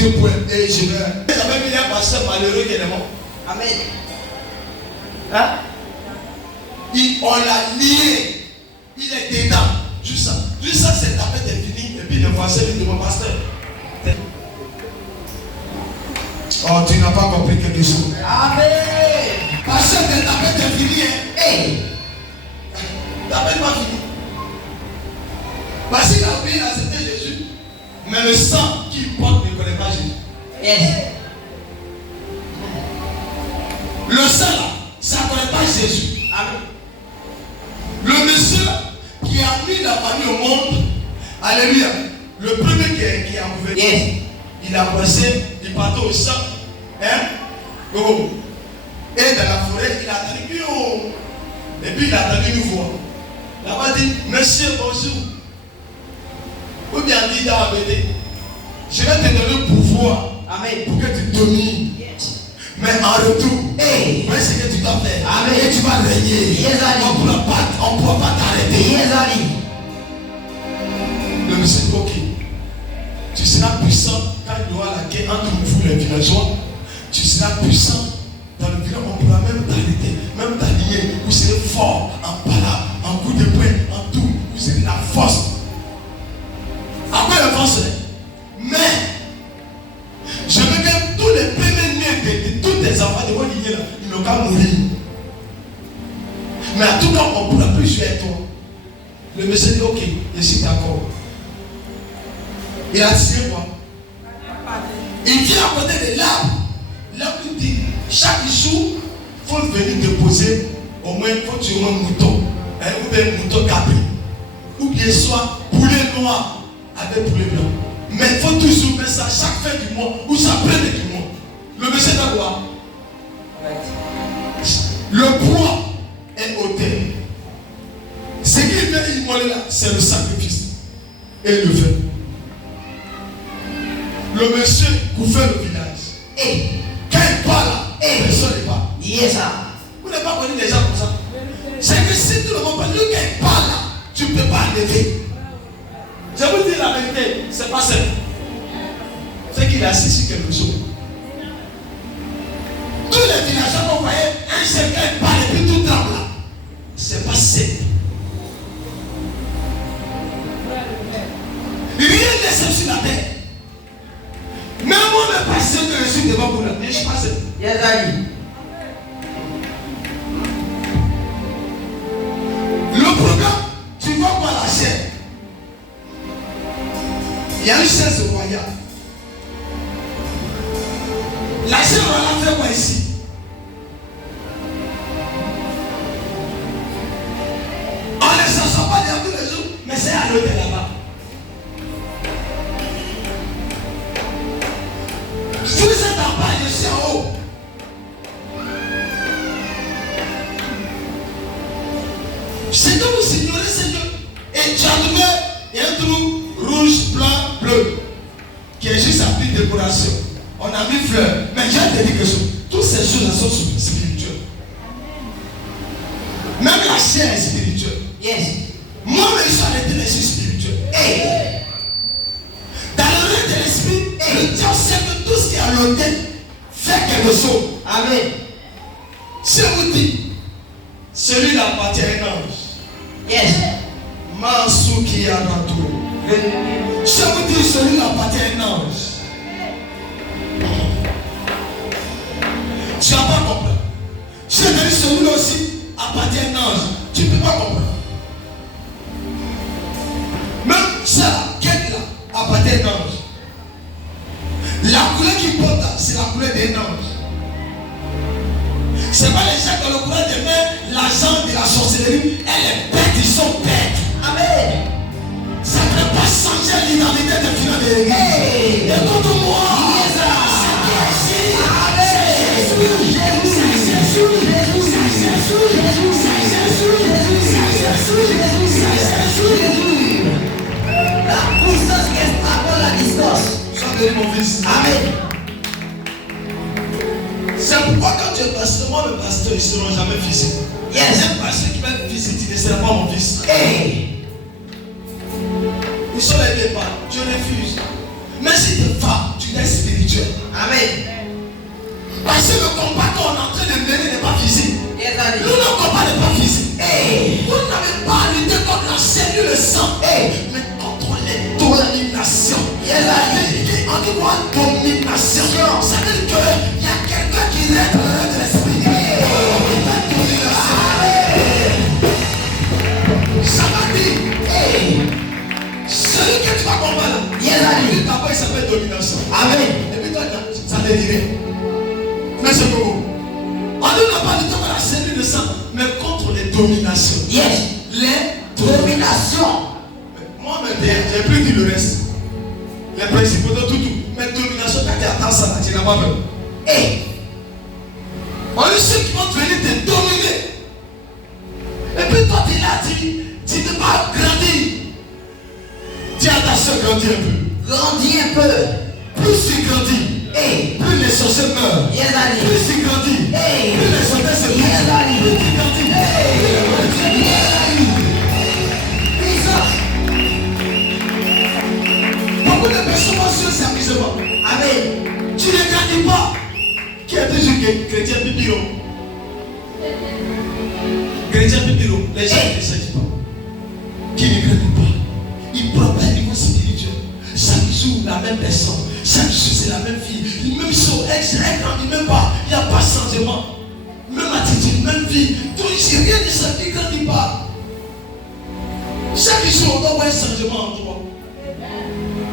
2 points et je vais. J'avais mis un pasteur malheureux qui est mort. Amen. Hein? On l'a lié. Il est dedans. Juste ça. Juste ça, c'est tapé, c'est fini. Et puis le voisin lui dit mon pasteur. Oh, tu n'as pas compris quelque chose. Amen. Pasteur, t'es tapé, c'est fini. Hey. Tapé pas fini. Parce qu'il a oublié d'accepter Jésus. Mais le sang qu'il porte ne connaît pas Jésus. Yes. Le sang là, ça ne connaît pas Jésus. Amen. Le monsieur qui a mis la famille au monde, alléluia, le premier qui a ouvert, Yes. il a passé, il partait au champ, hein, oh. Et dans la forêt, il a attendu, oh. Et puis il a attendu une voix. Là-bas dit, monsieur, bonjour. Ou bien dit dans la BD, je vais te donner le pouvoir. Amen. Pour que tu domines. Yes. Mais en retour, Hey. voici ce que tu dois faire. Amen. Et tu vas régner. Yes, Ali. On ne pourra pas t'arrêter. Yes, Ali. Le monsieur dit, ok, tu seras puissant quand il y aura la guerre entre vous les villageois. Tu seras puissant dans le village, on pourra même t'arrêter, même t'allier. Vous serez fort en parole, en coup de poing, en tout. Vous serez la force. Après le force, mais je veux que tous les premiers nés de tous tes enfants de votre lignée là, ils n'ont qu'à mourir. Mais à tout cas, on ne pourra plus jouer avec toi. Le monsieur dit, ok, je suis d'accord. Il a signé quoi? Il vient à côté de l'arbre. L'arbre lui dit, chaque jour, il faut venir déposer au moins, il faut tuer un mouton. Ou bien un mouton capé. Ou bien soit poulet noir avec poulet blanc. Mais il faut toujours faire ça chaque fin du mois ou chaque premier du mois. Le monsieur doit quoi? Le poids est ôté. Ce qu'il fait immoler là, c'est le sacrifice. Et il le fait. Le monsieur gouverne le village. Hey. Quand il parle là, personne ne parle. Yes, sir. Vous n'avez pas connu les gens comme ça. C'est que si tout le monde parle, lui quand il parle là, tu ne peux pas enlever. Je vous dis la vérité, c'est pas simple. C'est qu'il est assis sur quelque chose. Tous les villageois, vous voyez, un seul quand il parle et puis tout tremble là. C'est pas simple. Rien n'est simple sur la terre. Même moi, le pasteur que je suis devant vous là, je suis pas simple. Yes, Ali. Le programme, tu vois quoi la chair? Il y a une chaise royale. La chaise royale fait quoi ici? On ne s'en sort pas derrière tous les jours, mais c'est à l'hôtel là-bas. Vous êtes en bas, je suis en haut. Ce que vous ignorez, c'est que, et tu as trouvé, il y a un trou rouge, blanc, bleu, qui est juste appris décoration. On a mis fleurs. Mais je vais te dire quelque chose. Toutes ces choses-là sont spirituelles. Même la chair est spirituelle. Yes. Moi-même, je suis en état d'esprit spirituel. Hey. Dans le règne de l'esprit, le diable sait que tout ce qui est à l'autel fait quelque chose. Amen. Si on vous dit, celui-là appartient à un ange. Yes. Masuki Anato. Si on vous dit, celui-là appartient à un ange. Tu n'as pas compris. Si on dit, celui-là aussi appartient à un ange. Tu ne peux pas comprendre. Même ça, quête là, appartient à un ange. La couleur qu'il porte là, c'est la couleur d'un ange. C'est pas les gens qui ont le courage de mettre l'argent de la sorcellerie. Elle est bête, ils sont bêtes. Amen. Ça ne peut pas changer l'identité de finale de l'église. Hey. Écoute-moi. Yes, sir. C'est Jésus. Amen. La puissance qui est à la distance. Sois mon fils. Amen. C'est pourquoi quand tu es pasteur, moi le pasteur, ils ne seront jamais physiques. Yes. Un pasteur qui va être physique, il ne sera pas mon fils. Hey. Ils sont les pas. Je refuse. Mais si tu es femme, tu es spirituel. Amen. Et puis toi, ça te dirait. Mais c'est comment? On ne n'a pas du tout contre la cellule de sang, mais contre les dominations. Yes. Les Domination. Moi, j'ai plus dit le reste. Les principaux de tout. Mais domination, quand tu attends ça, tu n'as pas peur. Hey. On est ceux qui vont venir te dominer. Et puis toi, tu es là, tu ne peux pas grandir. Dis à ta soeur, grandis un peu. Grandis un peu. Plus tu grandis, Hey. plus les sorciers meurent. Yes, Daddy. Plus tu grandis, Hey. plus les soldats se Yes, battent. Daddy. Plus tu grandis, Yes, Daddy. Jesus. beaucoup de personnes vont sur ce amusement. Amen. Tu ne grandis pas. Qui a toujours chrétien pipiro? Chrétien pipiro, les gens ne savent pas. Qui ne grandit pas. Il progresse au niveau spirituel. Chaque jour, la même personne. Chaque jour, c'est la même fille. Même chose, elle ne grandit même pas. Il n'y a pas de changement. Même attitude, même vie. Donc, il n'y a rien de ça qui ne grandit pas. Chaque jour, on doit avoir un changement en toi.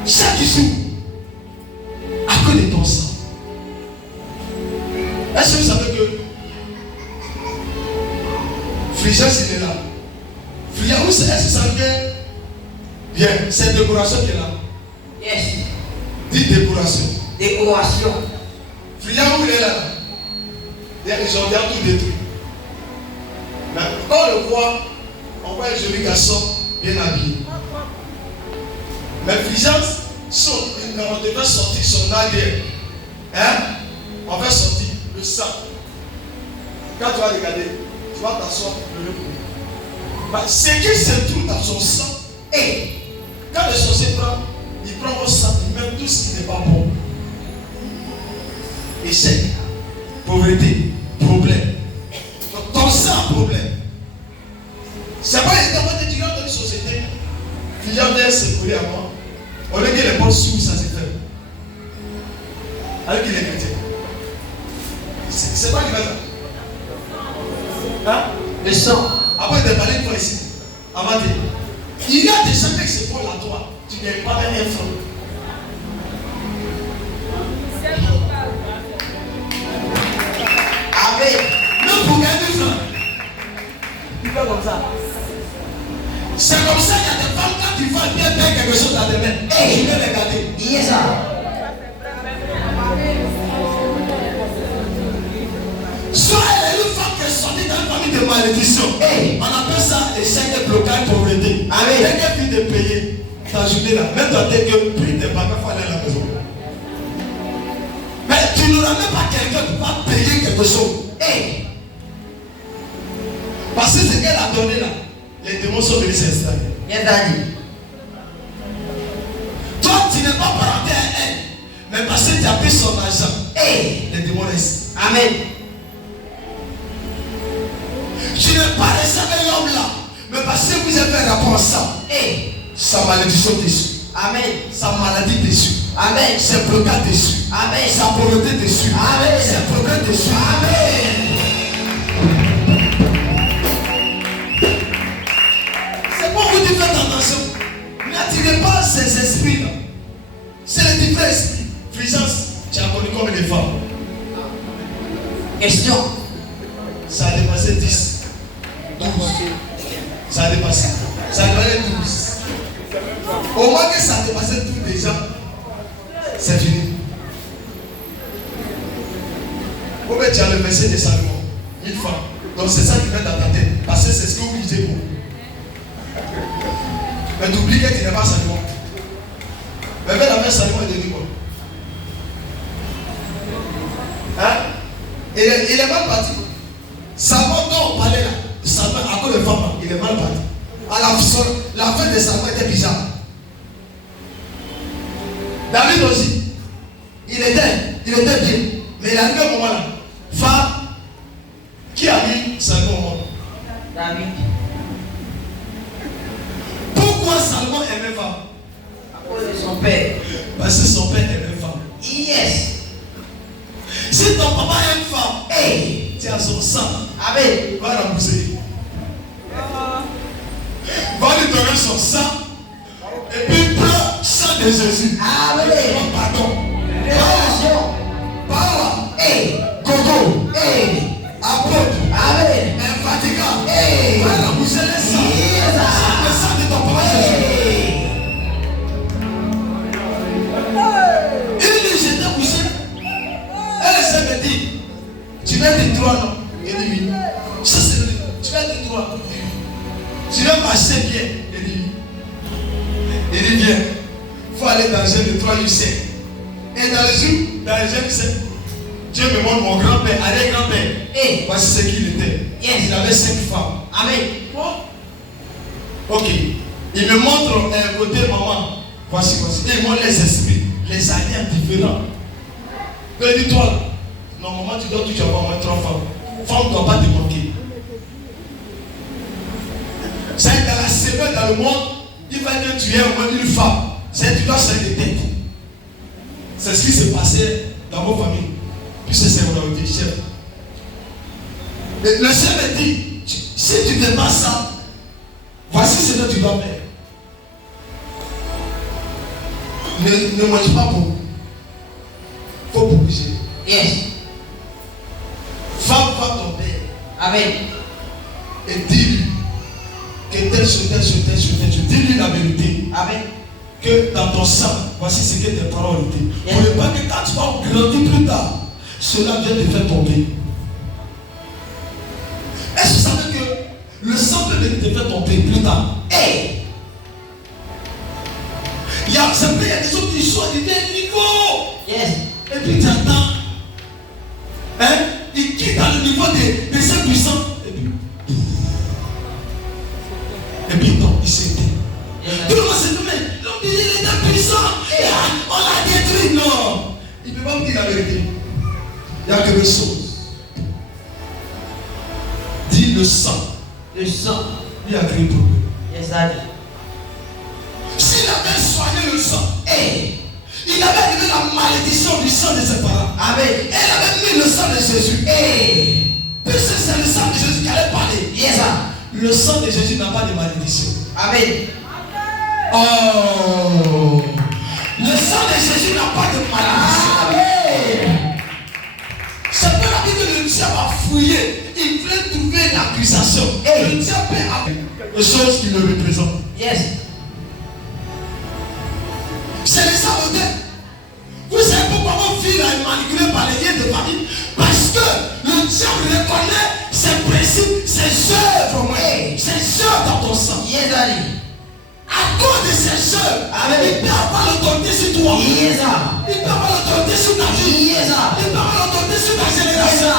Chaque jour. À cause de ton sang. Est-ce que vous savez que Frigès il est là? Frigès, est-ce que vous savez que bien, c'est décoration qui est là? Yes. Dites décoration. Décoration. Frigès où il est là? Ils ont bien tout détruit. Mais quand on le voit, on voit un joli garçon bien habillé. Mais Frigès, on devait sortir son ADN. Hein? On va sortir le sang. Quand tu vas regarder, tu vas t'asseoir le repos. Ce qui se trouve dans son sang, et quand le sorcier prend, il prend au sang, il met tout ce qui n'est pas bon. Échec, pauvreté, problème. Donc ton sang a problème. C'est pas évidemment de dire dans une société, client vient se couler à moi. Au lieu que les portes s'ouvrent, ça se fait. Alors qu'il est chrétien. C'est pas qui fait ça. Hein? Le sang. Après de parler une fois ici, avant de dire, il y a des gens qui se collent à toi, tu n'es pas même un frère. Amen. Même pour gagner du franc, il fait comme ça. C'est comme ça qu'il y a des femmes, quand tu vas bien faire quelque chose dans tes mains, et je vais les garder. Yes, sir. Soit elle est une femme qui est sortie dans une famille de malédiction. Hey. On appelle ça échec de blocage pauvreté. Amen. Dès qu'elle finit de payer ta journée là, même dans tes que prix tes parents, il faut aller à la maison. Mais tu n'auras même pas quelqu'un qui va payer quelque chose. Hey. Parce que ce qu'elle a donné là, les démons sont venus s'installer. Yes, Daddy. Toi, tu n'es pas parenté à elle, mais parce que tu as pris son argent, Hey. les démons restent. Amen. Tu n'es pas resté avec l'homme là, mais parce que vous avez fait rapport à ça, Hey. sa malédiction dessus, Amen. sa maladie dessus, Amen. ses blocages dessus, Amen. sa pauvreté dessus, Amen. ses problèmes dessus. Amen. C'est pour vous dire faites attention. N'attirez pas ces esprits là. C'est les différents esprits. Puissance, tu as connu combien de femmes? Question. Ça a dépassé 10. 12. Ça a dépassé. Ça a dépassé 12. Au moins que ça a dépassé tous les gens, c'est fini. Ou bien tu as le verset de Salomon, 1000 femmes. Donc c'est ça qui met dans ta tête. Parce que c'est ce que vous lisez pour. Mais tu oublies que tu n'es pas Salomon. Mais même la mère Salomon est devenue quoi? Hein? Il est mal parti. Salomon dont on parlait là, Salomon, à cause de femmes, il est mal parti. À la fin de Salomon était bizarre. David aussi, il était bien. Mais il a arrivé un moment là. Femme, qui a mis Salomon au monde? David. Pourquoi Salomon aimait femme? À cause de son père. Parce que son père aimait femme. Yes. Si ton papa aime femme, Hey. tu as son sang. Amen. Va l'embouser. Va lui donner son sang. Et puis prends le sang de Jésus. Amen. Pardon. viens de droit, non? Il dit oui. Ça, c'est le. Tu viens de droit. Il dit oui. Tu viens marcher bien. Il dit oui. Il dit bien. Il faut aller dans le jeûne de 3 jours 7. Et dans le jeûne 7, Dieu me montre mon grand-père, arrière-grand-père. Et voici ce qu'il était. Yes. Il avait 5 femmes. Amen. Quoi? Ok. Il me montre un côté maman. Voici. Et il montre les esprits, les alliances différents. Il dit toi là. Normalement tu dois toujours avoir au moins 3 femmes. Femme ne doit pas te manquer. Ça est dans la semaine dans le monde, il va que tu aies au moins une femme. C'est tu dois changer de tête. C'est ce qui s'est passé dans vos familles. Puisque c'est vous avez été chef. Le chef me dit, si tu ne fais pas ça, voici ce que tu dois faire. Ne mange pas beaucoup. Il faut bouger. Yes. Va voir ton père. Amen. Et dis-lui que tel sur tel. Dis-lui la vérité. Amen. Que dans ton sang, voici ce que tes parents ont été. Yes. Pour ne pas que quand tu vas grandir plus tard, cela vient te faire tomber. Est-ce que vous savez que le sang peut te faire tomber plus tard? Hey. Il y a des autres qui sont arrivés à un niveau. Yes. Et puis tu attends. Hein? Ils quittent dans le niveau des 5 puissants. Et puis non, il s'était. Tout le monde s'est dit, mais l'homme il était puissant. On l'a détruit. Non. Il ne peut pas me dire la vérité. Il y a quelque chose. Dis le sang. Le sang. Il y a créé problème. Yes, Daddy. S'il avait soigné le sang, il avait donné la malédiction du sang de ses parents. Amen. Elle avait mis le sang de Jésus. Puisque c'est le sang de Jésus qui allait parler. Yes, sir. Le sang de Jésus n'a pas de malédiction. Amen. Oh! Le sang de Jésus n'a pas de malédiction. Amen. C'est pas la Bible que le diable a fouillé. Il voulait trouver l'accusation. Et le diable a quelque chose qui le représente. Yes. C'est les sabotés. Vous savez pourquoi vos filles est manipulée par les liens de famille? Parce que le diable reconnaît ses principes, ses œuvres, ses œuvres dans ton sang. Yes, Daddy. À cause de ces œuvres, Amen. il peut avoir l'autorité sur toi. Yes, sir. Il peut avoir l'autorité sur ta vie. Yes, sir. Il peut avoir l'autorité sur ta Yes, génération. sir.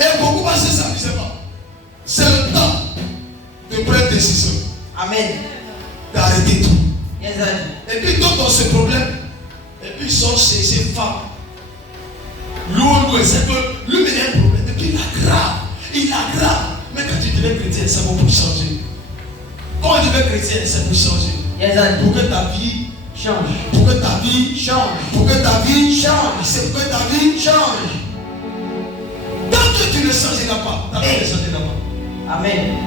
Et beaucoup passent ça, je ne sais pas. C'est le temps de prendre décision. Amen. D'arrêter tout. Yes, Daddy. Et puis d'autres ont ce problème. Et puis ils sont chez ces femmes. L'eau, c'est que lui, il a un problème. Et puis il aggrave. Il aggrave. Mais quand tu deviens chrétien, c'est bon pour changer. Quand tu deviens chrétien, c'est pour changer. Yes, Daddy. Pour que ta vie Change. Pour que ta vie Change. Pour que ta vie Change. C'est pour que ta vie Change. Tant que tu ne changeras pas, ta vie ne changera pas. Amen.